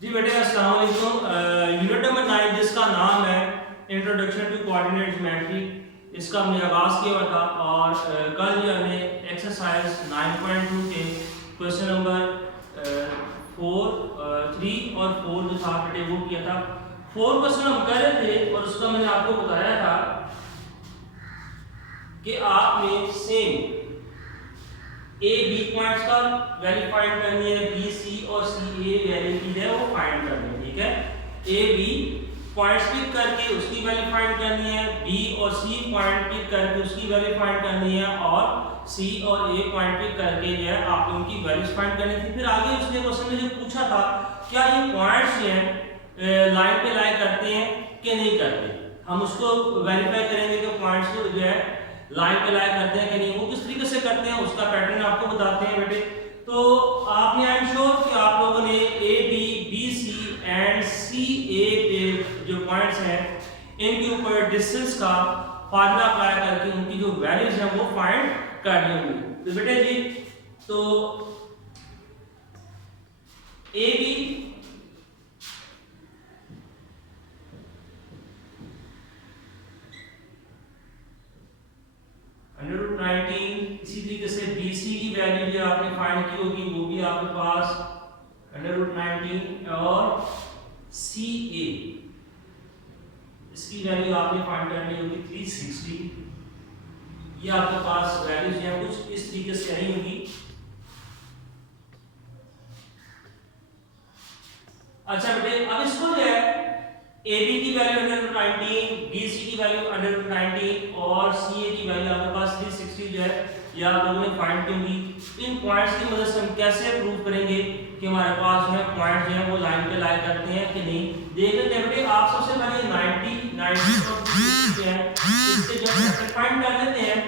जी बेटे अस्सलाम वालेकुम। यूनिट नंबर 9 जिसका नाम है इंट्रोडक्शन टू कोऑर्डिनेट ज्योमेट्री, इसका हमने आगाज किया हुआ था और कल जो हमने एक्सरसाइज 9.2 के क्वेश्चन नंबर 3 और 4 जो था बेटे वो किया था। 4 क्वेश्चन हम कर रहे थे और उसका मैंने आपको बताया था कि आपने सेम ए बी पॉइंट्स का वैल्यू फाइंड करनी है, बी सी और सी ए वैल्यू की है वो फाइंड करनी है। ठीक है, ए बी पॉइंट्स पिक करके उसकी वैल्यू फाइंड करनी है, बी और सी पॉइंट पिक करके उसकी वैल्यू फाइंड करनी है और सी और ए पॉइंट पिक करके जो है आप उनकी वैल्यूज फाइंड करनी थी। फिर आगे उसने क्वेश्चन में जो पूछा था क्या ये पॉइंट्स जो है लाइन पे लाई करते हैं कि नहीं करते, हम उसको वेरीफाई करेंगे कि पॉइंट्स को जो है लाइन पे लाई करते हैं कि नहीं, वो किस तरीके से करते हैं उसका पैटर्न आपको बताते हैं बेटे। तो आपने आई एम श्योर कि आप लोगों ने A B B C and C A पे जो पॉइंट्स हैं इनके ऊपर डिस्टेंस का फार्मूला अप्लाई करके उनकी जो वैल्यूज हैं वो फाइंड करनी होंगी। तो बेटे जी तो ए बी √19, इसी तरीके से BC की वैल्यू जो आपने फाइंड की होगी वो भी आपके पास √19 और CA इसकी वैल्यू आपने फाइंड करनी होगी 360। ये आपके पास वैल्यूज हैं कुछ इस तरीके से आई होगी। अच्छा बेटे अब इसको जो है AB की वैल्यू 119, BC की वैल्यू 119 और CA की वैल्यू आपके पास 360 जो है ये आप लोगों ने फाइंड की होगी। इन पॉइंट्स की मदद से हम कैसे प्रूव करेंगे कि हमारे पास जो है पॉइंट जो है वो लाइन पे लाई करते हैं कि नहीं। देख लेते हैं बेटे, आप सबसे पहले 90 और 360 जो है इसके जो है फाइंड कर लेते हैं।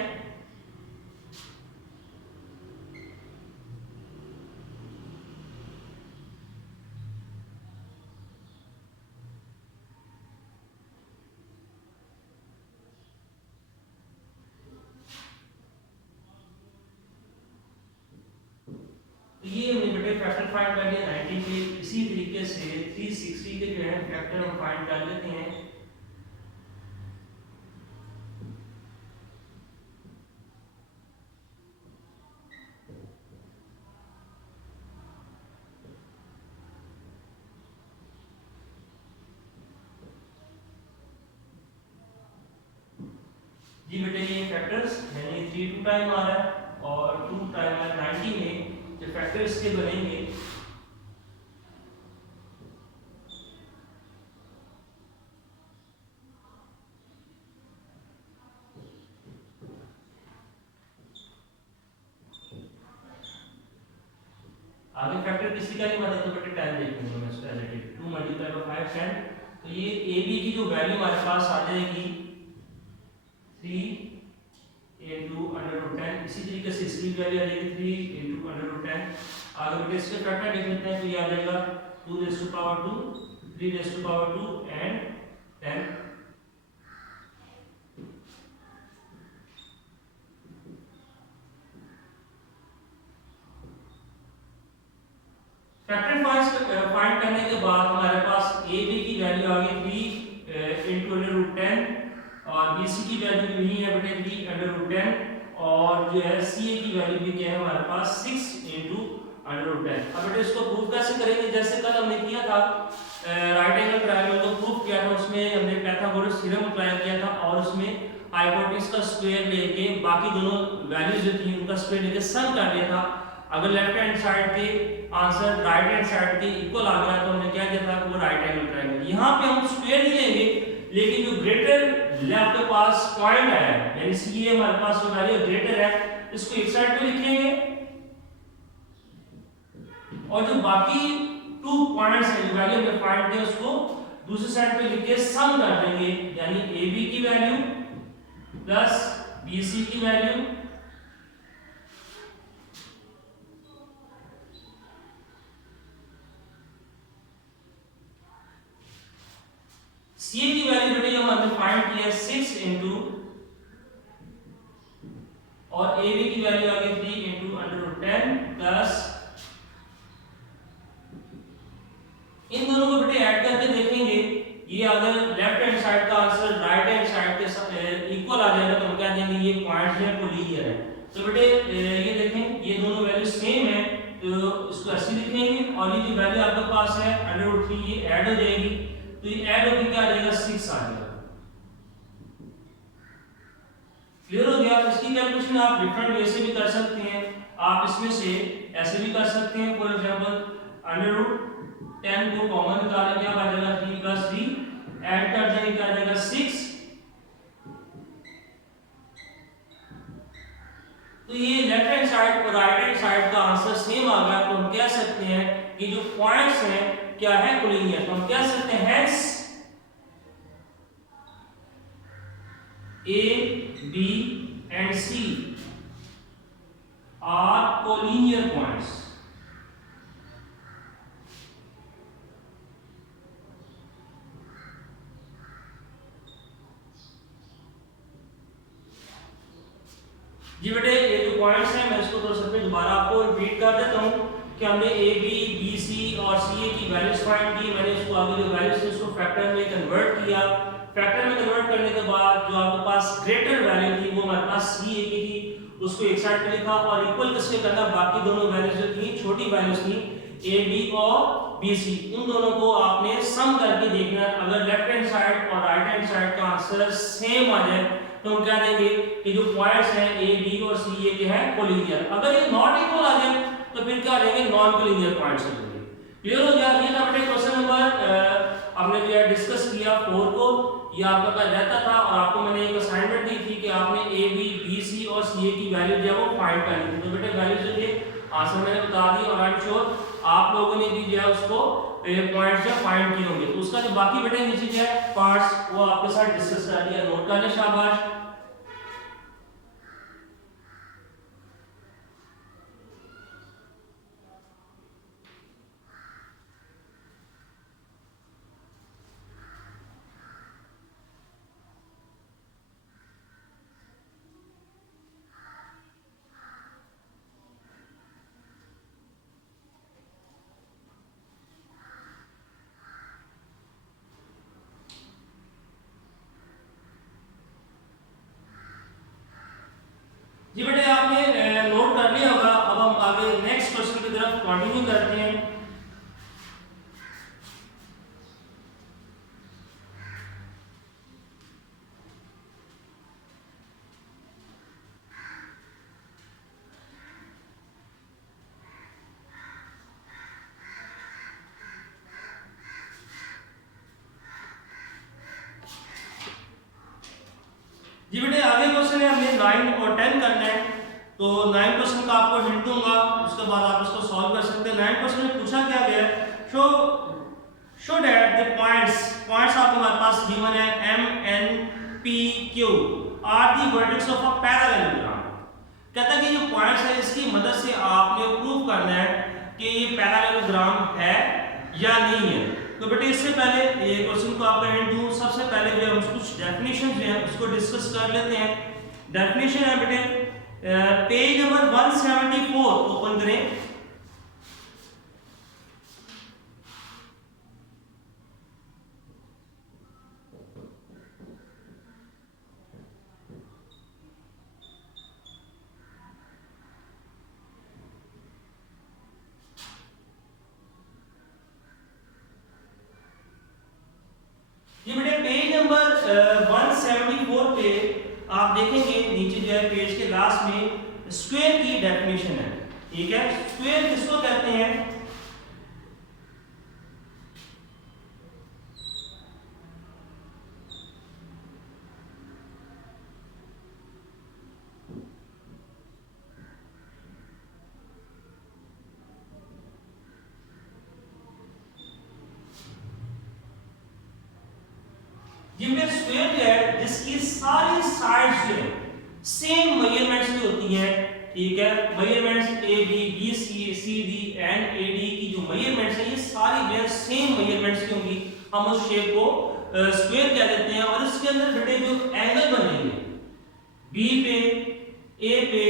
ये हमने बेटे फैक्टर फाइंड कर लिया 90 के, इसी तरीके से 360 के जो है फैक्टर हम फाइंड कर लेते हैं। जी बेटे ये फैक्टर्स यानी 3 2 टाइम आ रहा है और 2 टाइम 90 में जो फैक्टर इसके बनेंगे आगे फैक्टर किसी का नहीं बने तो बेटे 10 देखेंगे मैं इसका एज 2 मल्टीप्लाई बाय 5 10। तो ये ए बी की जो वैल्यू हमारे पास आ जाएगी 3 into √10, इसी तरीके से इसकी वैल्यू आ जाएगी 3 into √10। आगे बेटे इसके फैक्टर देख लेते हैं तो ये आ जाएगा 2 raised to power 2, 3 raised to power 2 and 10। Factor find करने के बाद हमारे पास ए बी की वैल्यू आ गई 3 into √10 और बी सी की वैल्यू भी है बेटे 3 √10 और जो है सी ए की वैल्यू भी क्या है हमारे पास 6 into √10। अब बेटे इसको प्रूव कैसे करेंगे, जैसे कल हमने किया था राइट एंगल ट्रायंगल को प्रूव किया था, उसमें हमने पाइथागोरस थ्योरम अप्लाई किया था और उसमें हाइपोटेनस का स्क्वायर लेके बाकी दोनों वैल्यूज जो थी उनका स्क्वायर लेके सम कर लिया था। अगर लेफ्ट हैंड साइड के आंसर राइट हैंड साइड के इक्वल आ गया तो हमने क्या किया था वो राइट एंगल ट्रायंगल। यहाँ पे हम स्क्वायर नहीं लेंगे लेकिन जो ग्रेटर लेफ्ट के पास पॉइंट है यानी सी ए हमारे पास जो वैल्यू ग्रेटर है इसको एक साइड पे लिखेंगे और जो बाकी 2 पॉइंट्स है जो वैल्यू हमने फाइंड किया उसको दूसरी साइड पे लिख के सम कर देंगे यानी ए बी की वैल्यू प्लस बी सी की वैल्यू सी की वैल्यू बेटे हमने फाइंड किया 6 into और ए बी की वैल्यू आ गई 3 into √10 प्लस इन ये अगर लेफ्ट हैंड साइड का आंसर राइट हैंड साइड के इक्वल आ जाएगा तो हम क्या देंगे ये पॉइंट्स जो है कोलिनियर है। तो बेटे ये देखें ये दोनों वैल्यू सेम है तो इसको ऐसे लिखेंगे और ये जो वैल्यू आपके पास है √3 ये ऐड हो जाएगी तो ये ऐड होकर क्या आ जाएगा 6 आ जाएगा। क्लियर हो गया। इसकी कैलकुलेशन आप डिफरेंट वे से भी कर सकते हैं। आप इसमें से ऐसे भी कर सकते हैं फॉर एग्जांपल √10 को कॉमन निकालें क्या आ जाएगा 3 + 3 ऐड कर देंगे क्या आ जाएगा 6। तो ये लेफ्ट हैंड साइड और राइट हैंड साइड का आंसर सेम आ गया तो हम कह सकते हैं कि जो पॉइंट्स हैं क्या है कोलिनियर। तो हम कह सकते हैं hence A, B and C are collinear points। जी बेटे ये जो पॉइंट्स हैं मैं इसको थोड़ा सा दोबारा आपको रिपीट कर देता हूँ कि हमने ए बी बी सी और सी ए की वैल्यूज फाइंड की। मैंने इसको आगे जो वैल्यूज थे उसको फैक्टर में कन्वर्ट किया। फैक्टर में कन्वर्ट करने के बाद जो आपके पास ग्रेटर वैल्यू थी वो हमारे पास सी ए की थी उसको एक साइड पे लिखा और इक्वल किसके करना बाकी दोनों वैल्यूज जो थी छोटी वैल्यूज थी ए बी और बी सी उन दोनों को आपने सम करके देखना। अगर लेफ्ट हैंड साइड और राइट हैंड साइड का आंसर सेम आ जाए तो हम क्या देंगे कि जो पॉइंट्स हैं ए बी और सी ये क्या है कोलिनियर। अगर ये नॉट इक्वल आ जाए तो फिर क्या देंगे नॉन कोलिनियर पॉइंट्स देंगे। क्लियर हो गया। ये था बेटे क्वेश्चन नंबर हमने जो है डिस्कस किया 4 को। ये आपका का रहता था और आपको मैंने एक असाइनमेंट दी थी कि आपने ए बी बी सी और सी ए की वैल्यू जो है वो फाइंड करनी थी। तो बेटे वैल्यू जो थे आंसर मैंने बता दी और आई एम श्योर आप लोगों ने भी जो है उसको पॉइंट्स जो फाइंड किए होंगे। तो उसका जो बाकी बेटे नीचे जो है पार्ट्स वो आपके साथ डिस्कस कर दिया। नोट कर लें शाबाश। जी बेटे आपने नोट कर लिया होगा। अब हम आगे नेक्स्ट क्वेश्चन की तरफ कंटिन्यू करते हैं। जी बेटे आगे क्वेश्चन है हमने 9 और 10 करना है। तो 9 क्वेश्चन का आपको हिंट दूंगा उसके बाद आप इसको सॉल्व कर सकते हैं। 9 क्वेश्चन में पूछा क्या गया शो दैट द पॉइंट्स आपके हमारे पास गिवन है M N P Q are the vertex of a parallelogram. कहता है कि जो पॉइंट्स है इसकी मदद से आपने प्रूव करना है कि ये पैरेललोग्राम है या नहीं है। तो बेटे इससे पहले ये क्वेश्चन को आपका हिंट दूं सबसे पहले जो हम कुछ डेफिनेशन जो है उसको डिस्कस कर लेते हैं। डेफिनेशन है बेटे पेज नंबर 174 ओपन करें। ये बेटे पेज नंबर 174 पे आप देखेंगे नीचे जो है पेज के लास्ट में स्क्वायर की डेफिनेशन है। ठीक है स्क्वायर किसको कहते हैं? जिनमें स्क्वायर जो है जिसकी सारी साइड्स जो है सेम मेजरमेंट्स की होती हैं। ठीक है measurements A B B C D and A D की जो मेजरमेंट्स है ये सारी जो है सेम मेजरमेंट्स की होंगी। हम उस शेप को स्क्वायर कह देते हैं। और इसके अंदर बेटे जो एंगल बनेंगे बी पे ए पे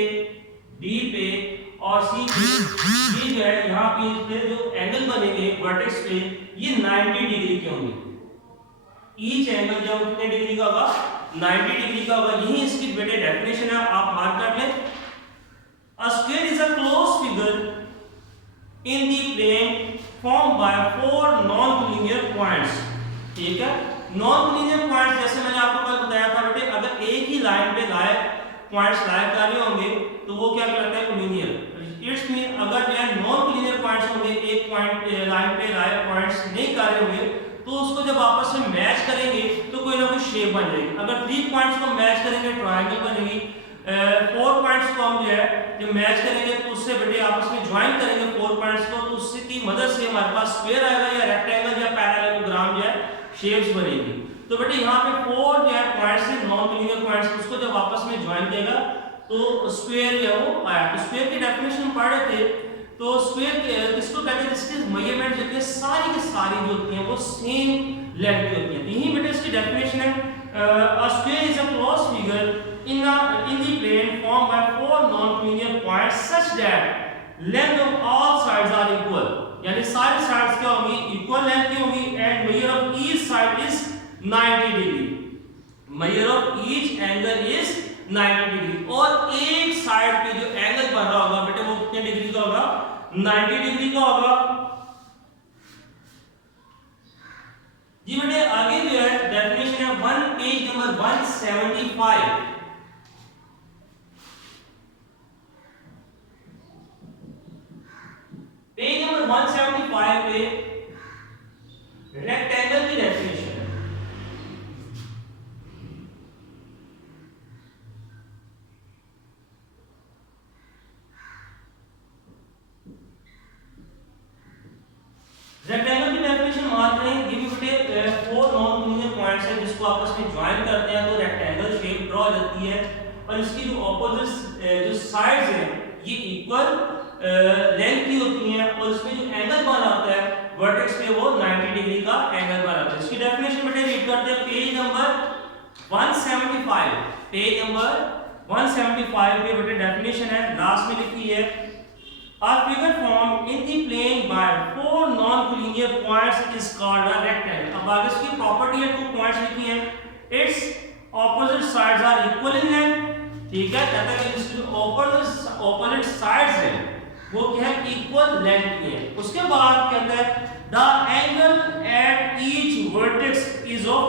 डी पे और सी पे ये जो है यहाँ पे जो एंगल बनेंगे वर्टेक्स पे ये 90 डिग्री के होंगे। ईच एंगल जो कितने डिग्री का होगा 90 डिग्री का होगा। यही इसकी बेटे डेफिनेशन है, आप मार्क कर लें। A square is a close figure in the plane form by four non collinear points. ठीक है, नॉन कोलिनियर पॉइंट्स जैसे मैंने आपको कल बताया था बेटे, अगर एक ही लाइन पे लाए पॉइंट्स लाए कर रहे होंगे तो वो क्या कहलाता है कोलिनियर। इट्स मीन अगर जो है नॉन कोलिनियर पॉइंट्स होंगे, एक पॉइंट लाइन पे लाए पॉइंट्स नहीं कर रहे होंगे, तो उसको जब आपस में मैच करेंगे तो कोई ना कोई शेप बन जाएगी। अगर 3 पॉइंट्स को मैच करेंगे ट्रायंगल बनेगी, 4 पॉइंट्स को हम जो है जब मैच करेंगे तो उससे बेटे आपस में ज्वाइन करेंगे 4 पॉइंट्स को, तो उससे की मदद से हमारे पास स्क्वायर आएगा या रेक्टेंगल या पैरेललोग्राम जो है शेप्स बनेगी। तो बेटे यहाँ पे 4 जो है पॉइंट्स से नॉन कोलिनियर पॉइंट्स, उसको जब आपस में ज्वाइन करेगा तो स्क्वायर जो है वो आया। तो स्क्वायर की डेफिनेशन पढ़ रहे थे, तो स्क्वायर किसको कहते हैं, जिसकी मेजरमेंट जो है सारी की सारी जो होती हैं वो सेम लेंथ की होती हैं। यही बेटे इसकी डेफिनेशन है, a square is a closed figure in the plane formed by four non-collinear points such that length of all sides are equal। यानी सारी साइड्स क्या होंगी, इक्वल लेंथ की होंगी, and measure of each side is 90 degree. Measure of each angle is 90 degree, और एक side पे जो एंगल बन रहा होगा बेटे वो कितने डिग्री का होगा, 90 डिग्री का होगा। जी बेटे आगे जो है डेफिनेशन है पेज नंबर 175। पेज नंबर 175 पे रेक्टेंगल की डेफिनेशन है। रेक्टेंगल की डेफिनेशन मान रहे हैं, ये भी बेटे 4 नॉन कोलिनियर पॉइंट्स है जिसको आपस में ज्वाइन करते हैं तो रेक्टेंगल शेप ड्रॉ हो जाती है, और इसकी जो ऑपोजिट जो साइड्स हैं ये इक्वल लेंथ की होती हैं, और इसमें जो एंगल बना होता है वर्टेक्स पे वो 90 डिग्री का एंगल बना होता है। इसकी डेफिनेशन बेटे रीड करते हैं, पेज नंबर 175। पेज नंबर 175 पे बेटे डेफिनेशन है, लास्ट में लिखी है a figure formed in the plane by four non-collinear points is called a rectangle। अब आगे इसकी प्रॉपर्टी है, 2 पॉइंट्स लिखी हैं, its opposite sides are equal in length। ठीक है, कहता है कि इसकी opposite sides है वो क्या है, इक्वल लेंथ की है। उसके बाद कहता है the angle at each vertex is of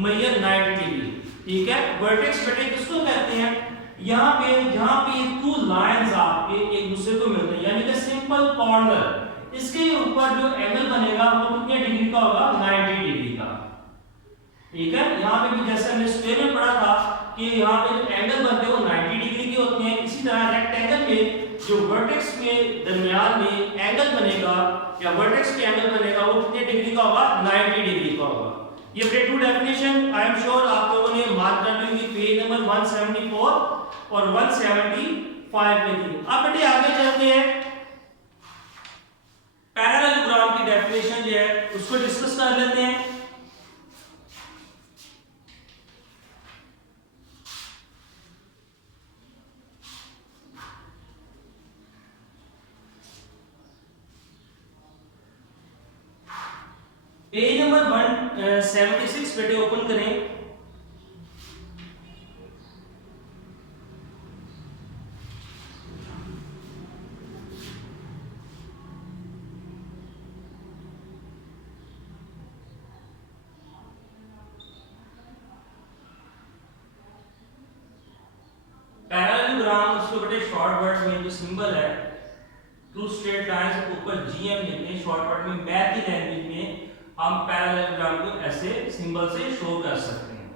measure 90 degree. ठीक है, वर्टेक्स बेटे किसको कहते हैं, यहाँ पे जहाँ पे 2 लाइंस आपके एक दूसरे को मिलते हैं, यानी कि सिंपल कॉर्नर, इसके ऊपर जो एंगल बनेगा वो कितने डिग्री का होगा, 90 डिग्री का। ठीक है, यहाँ पे भी जैसे हमने स्क्वायर में पढ़ा था कि यहाँ पे जो एंगल बनते हैं वो 90 डिग्री के होते हैं, इसी तरह रेक्टेंगल में जो वर्टेक्स के दरमियान में एंगल बनेगा या वर्टेक्स पे एंगल बनेगा वो कितने डिग्री का होगा, 90 डिग्री का होगा। ये बेटे 2 डेफिनेशन आई एम श्योर आप लोगों ने मार्क कर ली होगी, पेज नंबर 174 और 175 में थी। अब बेटे आगे चलते हैं, पैरेललोग्राम की डेफिनेशन जो है उसको डिस्कस कर लेते हैं। पेज नंबर 176 बेटे ओपन करें। पैरेललोग्राम उसको बेटे शॉर्ट वर्ड में जो सिंबल है, 2 स्ट्रेट लाइंस ऊपर जीएम लिखते हैं शॉर्ट वर्ड में, मैथ की लैंग्वेज में हम पैरेललोग्राम को ऐसे सिंबल से शो कर सकते हैं।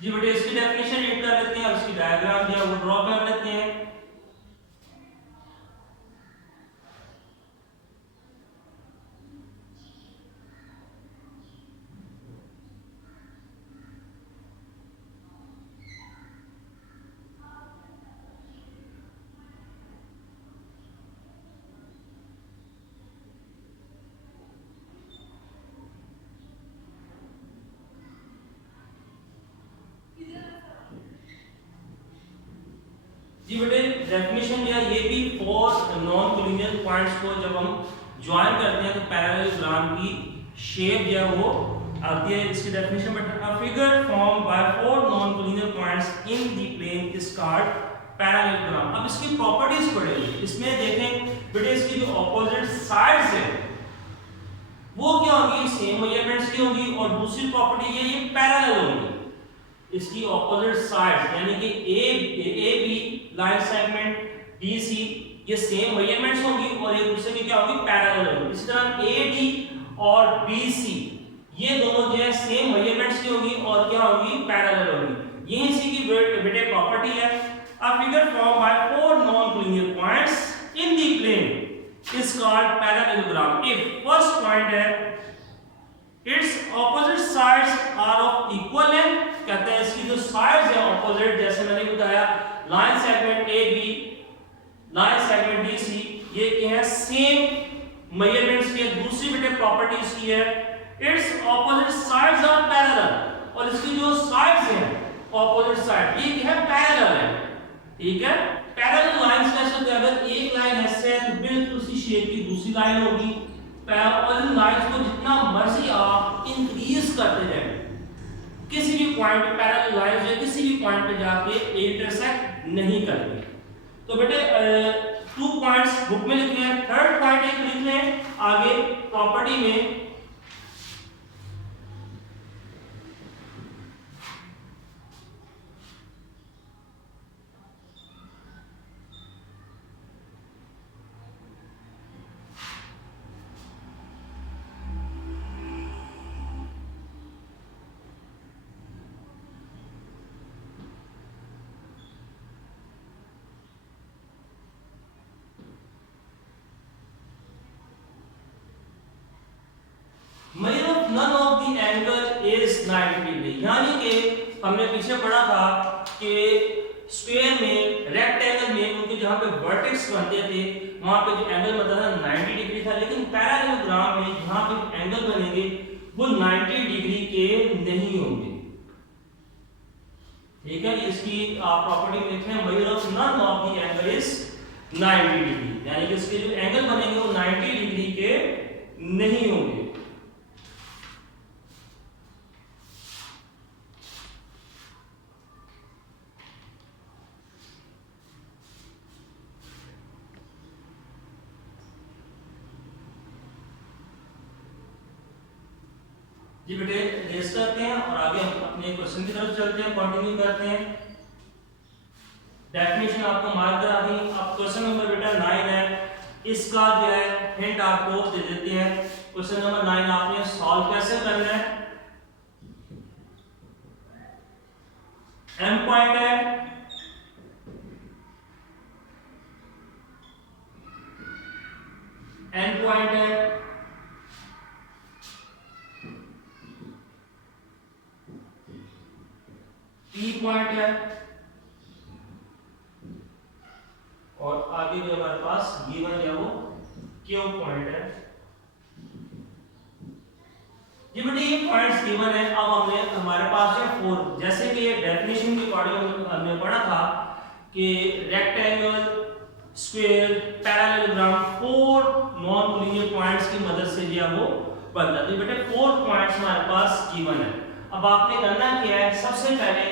जी बेटे इसकी डेफिनेशन रीड कर लेते हैं और इसकी डायग्राम जो है वो ड्रॉ कर लेते हैं। जी बेटे डेफिनेशन या ये भी 4 नॉन कोलिनियर पॉइंट्स को जब हम ज्वाइन करते हैं तो पैरेललोग्राम की शेप जो है वो आती है। इसकी डेफिनेशन बता, a figure form by four non collinear points in the plane is called parallelogram. अब इसकी प्रॉपर्टीज पढ़ेंगे। इसमें देखें बेटे इसकी जो ऑपोजिट साइड्स है वो क्या होंगी, सेम मेजरमेंट्स की होंगी, और दूसरी प्रॉपर्टी ये पैरेलल होंगी। इसकी ऑपोजिट साइड्स यानी कि A B line segment B C ये सेम मेजरमेंट्स होंगी और एक दूसरे की क्या होगी, पैरेलल होंगी। इसी तरह ए डी और बी सी ये दोनों जो है सेम मेजरमेंट्स की होगी और क्या होगी, पैरेलल होंगी। ये इसी की बेटे प्रॉपर्टी है। A figure form by four non collinear points in the plane is called parallelogram if first point है its opposite sides are of equal length. कहते हैं इसकी जो साइड्स है ऑपोजिट, जैसे मैंने बताया line segment A B line segment D C ये क्या है, सेम मेजरमेंट्स की। दूसरी बेटे प्रॉपर्टी इसकी है its opposite sides are parallel, और इसकी जो साइड्स हैं ऑपोजिट साइड ये क्या है, पैरेलल है। ठीक है, पैरेलल लाइंस कैसे होते हैं, अगर एक लाइन ऐसे है तो बिल्कुल उसी शेप की दूसरी लाइन होगी, और इन लाइंस को जितना मर्जी आप इंक्रीज करते जाएं किसी भी पॉइंट पे पैरेलल लाइंस जो किसी भी पॉइंट पे जाके इंटरसेक्ट नहीं करती। तो बेटे 2 पॉइंट्स बुक में लिखे हैं, थर्ड पॉइंट एक लिख लें आगे प्रॉपर्टी में। Measure of none of the angle is 90 degree. यानी कि हमने पीछे पढ़ा था कि स्क्वायर में रेक्टेंगल में उनके जहां पे वर्टेक्स बनते थे वहां पे जो एंगल बनता था 90 डिग्री था, लेकिन पैरेललोग्राम में जहां पे एंगल बनेंगे वो 90 डिग्री के नहीं होंगे। ठीक है, इसकी आप प्रॉपर्टी में लिखते हैं measure of none of the angle is 90 degree, यानी कि इसके जो एंगल बनेंगे वो 90 डिग्री के नहीं होंगे। जी बेटे रेस करते हैं और आगे हम अपने क्वेश्चन की तरफ चलते हैं, कंटिन्यू करते हैं। डेफिनेशन आपको मार्क करा दी। अब क्वेश्चन नंबर बेटा 9 है, इसका जो है हिंट आपको दे देते हैं। क्वेश्चन नंबर 9 आपने सॉल्व कैसे करना है। एम पॉइंट है, एन पॉइंट है, पी पॉइंट है और आगे जो हमारे पास गिवन है वो क्यू पॉइंट है। ये बेटे ये पॉइंट्स गिवन है। अब हमने हमारे पास है 4, जैसे कि ये डेफिनेशन के अकॉर्डिंग हमने पढ़ा था कि rectangle, square, parallelogram 4 non collinear points की मदद से जो है वो बनता है। बेटे 4 पॉइंट्स हमारे पास गिवन है। अब आपने करना क्या है, सबसे पहले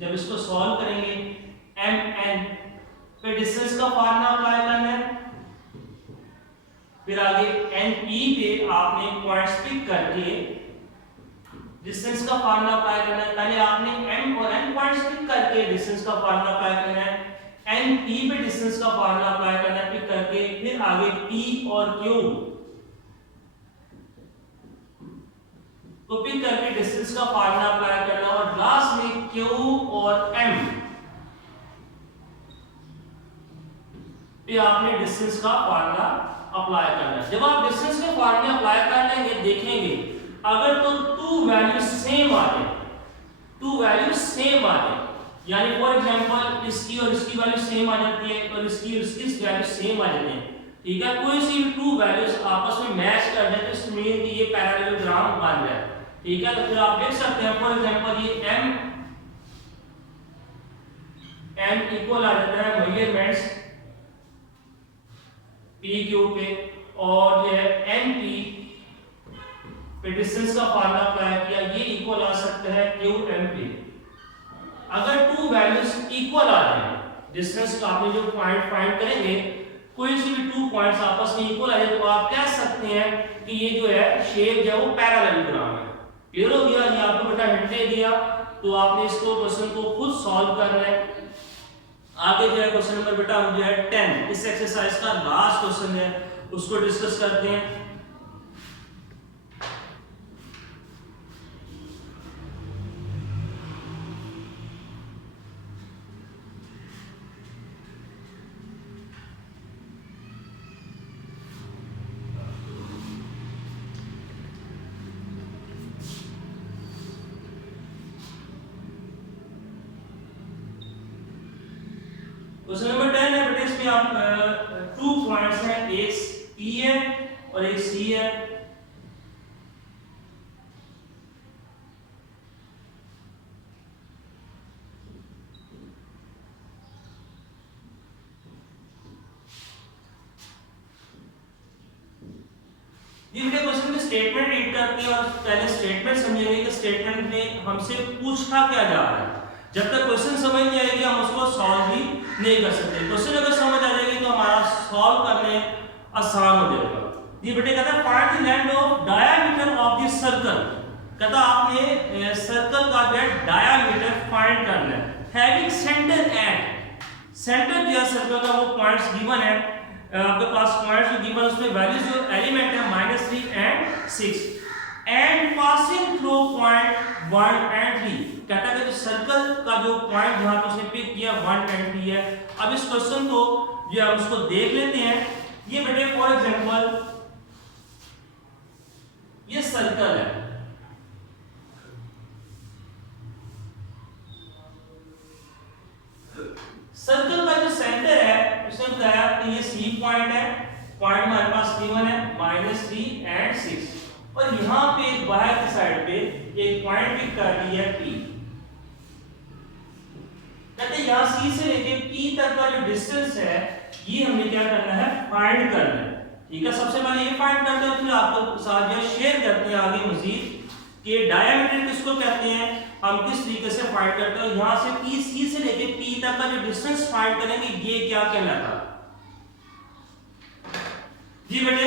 जब इसको सॉल्व करेंगे एम एन पे डिस्टेंस का फार्मूला अप्लाई करना है, फिर आगे एन पी पे आपने पॉइंट्स पिक करके डिस्टेंस का फार्मूला अप्लाई करना है। पहले आपने एम और एन पॉइंट्स पिक करके डिस्टेंस का फार्मूला अप्लाई करना है, एन पी पे डिस्टेंस का फार्मूला अप्लाई करना है पिक करके, फिर आगे पी और क्यू तो पिक करके डिस्टेंस का फार्मूला अप्लाई करना और लास्ट में क्यू और एम पे आपने डिस्टेंस का फार्मूला अप्लाई करना है। जब आप डिस्टेंस के फार्मूले अप्लाई कर लेंगे देखेंगे अगर तो 2 वैल्यू सेम आ जाए, 2 वैल्यू सेम आ जाए, यानी फॉर एग्जांपल इसकी और इसकी वैल्यू सेम आ जाती है और इसकी और इसकी वैल्यू सेम आ जाती है। ठीक है, कोई सी भी 2 वैल्यूज आपस में मैच कर जाए तो इसमें मीन कि ये पैरेललोग्राम बन जाए। ठीक है, तो फिर आप देख सकते हैं फॉर एग्जांपल ये m इक्वल आ जाता है मेजरमेंट्स p q पे और ये np पे डिस्टेंस का फार्मूला अप्लाई किया, ये इक्वल आ सकता है क्यू एम पे। अगर टू वैल्यूज इक्वल आ जाए, डिस्टेंस का आपने जो पॉइंट फाइंड करेंगे, कोई सी भी टू पॉइंट्स आपस में इक्वल आ जाए तो आप कह सकते हैं कि ये जो है शेप जो है वो पैरेललोग्राम है। क्लियर हो गया? ये आपको बेटा हिंट दे दिया, तो आपने इसको क्वेश्चन को खुद सॉल्व करना है। आगे जो है क्वेश्चन नंबर बेटा हम जो है 10 इस एक्सरसाइज का लास्ट क्वेश्चन है, उसको डिस्कस करते हैं। क्वेश्चन नंबर 10 है बेटा, इसमें आप टू पॉइंट्स हैं, एक P है और एक C है। ये बेटा क्वेश्चन में स्टेटमेंट रीड करते हैं और पहले स्टेटमेंट समझेंगे कि स्टेटमेंट में हमसे पूछा क्या जा रहा है। जब तक क्वेश्चन समझ नहीं आएगी हम उसको सॉल्व भी नहीं कर सकते। क्वेश्चन अगर समझ आ जाएगी तो हमारा सॉल्व करने आसान हो जाएगा। ये बेटे कहता है find the length of diameter of the circle. कहता आपने सर्कल का जो है डायमीटर फाइंड करना है। हैविंग सेंटर एट, सेंटर जो है सर्कल का वो पॉइंट्स गिवन है, आपके पास पॉइंट्स जो गिवन उसमें वैल्यूज जो एलिमेंट है -3 and 6 and passing through point 1 and 3। कहता है कि सर्कल का जो पॉइंट जहां पे उसने पिक किया 1 एंड 3 है। अब इस क्वेश्चन को जो हम उसको देख लेते हैं। ये बेटे फॉर एग्जांपल ये सर्कल है, सर्कल का जो सेंटर है उसने बताया कि ये सी पॉइंट है, पॉइंट हमारे पास P1 है -3 एंड 6, और यहां पे बाहर की साइड पे एक पॉइंट पिक कर लिया है P। कहते हैं यहां C से लेके P तक का जो डिस्टेंस है ये हमें क्या करना है, फाइंड करना है। ठीक है, सबसे पहले ये फाइंड करते हैं, फिर आपको साथ जो शेयर करते हैं आगे मजीद कि डायमीटर किसको कहते हैं, हम किस तरीके से फाइंड करते हैं। यहां से P C से लेके P तक का जो डिस्टेंस फाइंड करेंगे ये क्या कहलाता है जी बेटे।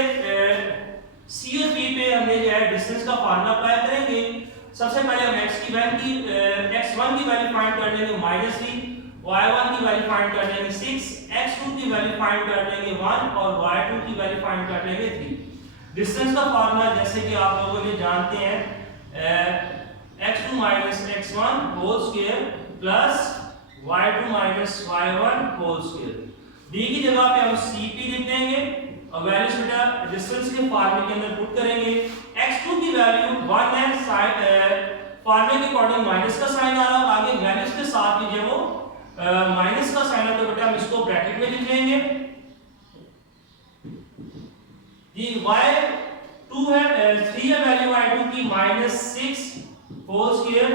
C और P पे हमने जो है डिस्टेंस का फार्मूला अप्लाई करेंगे। सबसे पहले हम x की वैल्यू x1 की वैल्यू फाइंड कर लेंगे -3, y1 की वैल्यू फाइंड कर लेंगे 6, x2 की वैल्यू फाइंड कर लेंगे 1 और y2 की वैल्यू फाइंड कर लेंगे 3। डिस्टेंस का फार्मूला जैसे कि आप लोगों ने जानते हैं x2 - x1 whole square plus y2 - y1 whole square. d की जगह पे हम cp लिख देंगे और वैल्यूज बेटा डिस्टेंस के फार्मूले के अंदर पुट करेंगे। x2 की वैल्यू 1 है, फार्मूले के अकॉर्डिंग माइनस का साइन आ रहा है, आगे वैल्यूज के साथ ही जो वो माइनस का साइन है तो बेटा हम इसको ब्रैकेट में लिख लेंगे जी। y2 है 3 है वैल्यू y2 की -6 होल स्क्वायर,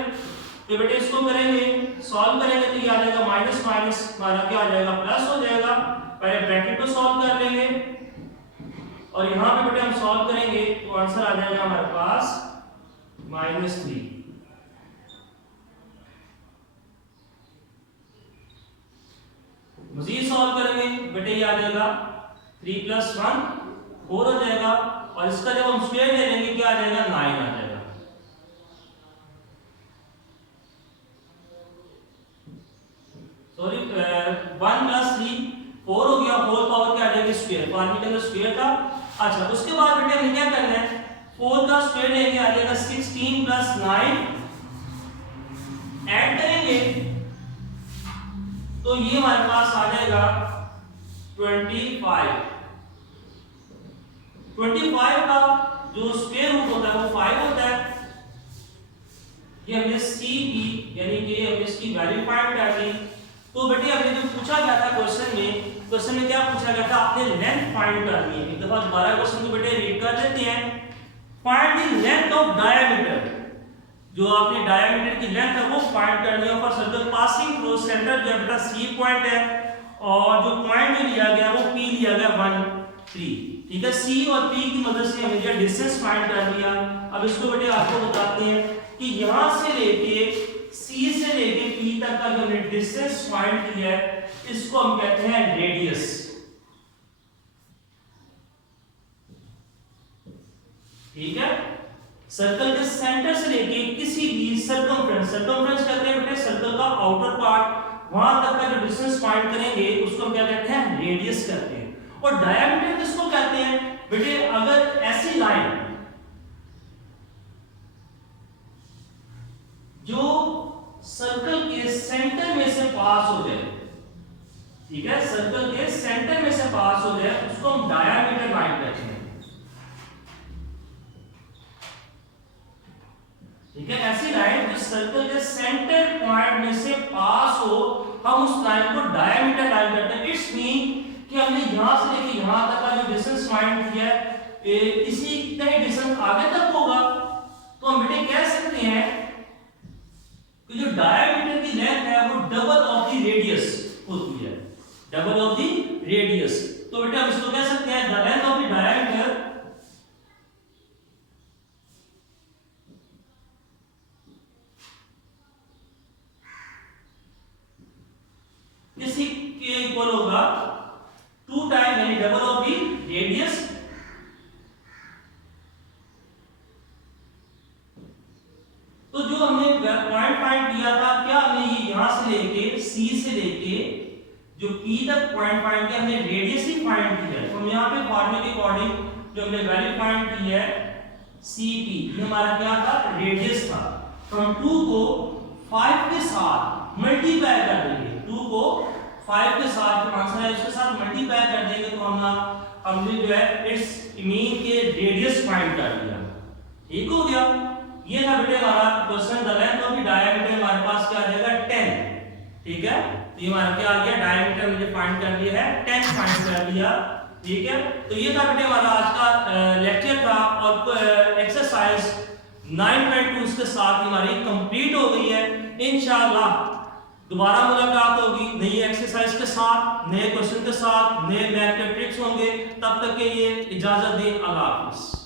तो बेटे इसको करेंगे सॉल्व करेंगे तो ये आ जाएगा माइनस माइनस हमारा क्या आ जाएगा, प्लस हो जाएगा। पहले ब्रैकेट को सॉल्व कर लेंगे और यहां पे बेटे हम सॉल्व करेंगे तो आंसर आ जाएगा हमारे पास -3। मजीद सॉल्व करेंगे बेटे ये आ जाएगा 3 + 1 4 हो जाएगा, और इसका जब हम स्क्वायर ले लेंगे क्या आ जाएगा, 9 आ जाएगा। सॉरी 1 + 3 4 हो गया, होल पावर क्या आ जाएगी, स्क्वायर, फार्मूले के अंदर स्क्वायर था। अच्छा उसके बाद बेटे हमें क्या करना है, 4 का स्क्वायर लेंगे आ जाएगा 16 + 9 ऐड करेंगे तो ये हमारे पास आ जाएगा 25। 25 का जो स्क्वायर रूट होता है वो 5 होता है। ये हमने सी की यानी कि हमने इसकी वैल्यू फाइंड कर ली। तो बेटे हमने जो पूछा गया था क्वेश्चन में क्या पूछा गया था, आपने लेंथ फाइंड करनी है। एक दफा दोबारा क्वेश्चन को बेटे रीड कर लेते हैं। Find the length of diameter, जो आपने डायमीटर की लेंथ है वो फाइंड करनी है for circle passing through centre, जो बेटा सी पॉइंट है और जो पॉइंट जो लिया गया वो P लिया गया 1। 3। ठीक है, सी और पी की मदद से हमने जो डिस्टेंस फाइंड कर लिया। अब इसको बेटे आपको बताते हैं कि यहां से लेके सी से लेके पी तक का जो हमने डिस्टेंस फाइंड किया है इसको हम कहते हैं रेडियस। ठीक है, सर्कल के सेंटर से लेके किसी भी सर्कमफ्रेंस कहते हैं बेटे सर्कल का आउटर पार्ट, वहां तक का जो डिस्टेंस फाइंड करेंगे उसको हम क्या कहते हैं रेडियस कहते हैं। और डायमीटर किसको कहते हैं बेटे, अगर ऐसी लाइन जो सर्कल के सेंटर में से पास हो जाए, ठीक है, सर्कल के सेंटर में से पास हो जाए उसको हम डायमीटर लाइन कहते हैं। ठीक है, ऐसी लाइन जो सर्कल के सेंटर पॉइंट में से पास हो हम उस लाइन को डायमीटर लाइन कहते हैं। इट्स मीन कि हमने यहां से लेके यहां तक का जो डिस्टेंस फाइंड किया है इसी का ही डिस्टेंस आगे तक होगा, तो हम बेटे कह सकते हैं कि जो डायमीटर की लेंथ है वो डबल ऑफ द रेडियस होती है, डबल ऑफ द रेडियस। तो बेटे हम इसको कह सकते हैं the length of the diameter किसी के इक्वल होगा 2 टाइम यानी डबल ऑफ द रेडियस। तो जो हमने पॉइंट फाइंड किया था, क्या हमने ये यहां से लेके सी से लेके जो पी तक पॉइंट फाइंड किया हमने रेडियस ही फाइंड किया है। तो हम यहां पे फॉर्मूले के अकॉर्डिंग जो हमने वैल्यू फाइंड की है CP, ये हमारा क्या था रेडियस था। तो हम 2 को 5 के साथ मल्टीप्लाई कर देंगे, 2 को 5 के साथ जो आंसर है उसके साथ मल्टीप्लाई कर देंगे तो हमने जो है इट्स मीन के रेडियस फाइंड कर लिया। ठीक हो गया, ये था बेटे हमारा question. The length of the diameter हमारे पास क्या आ जाएगा 10। ठीक है, तो ये हमारा क्या आ गया डायमीटर मुझे फाइंड कर लिया है 10 फाइंड कर लिया। ठीक है, तो ये था बेटे हमारा आज का लेक्चर था और एक्सरसाइज 9.2 इसके साथ हमारी कंप्लीट हो गई है। इंशाल्लाह दोबारा मुलाकात होगी नई एक्सरसाइज के साथ, नए क्वेश्चन के साथ, नए मैथ के ट्रिक्स होंगे। तब तक के लिए इजाजत दें, अल्लाह हाफिज़।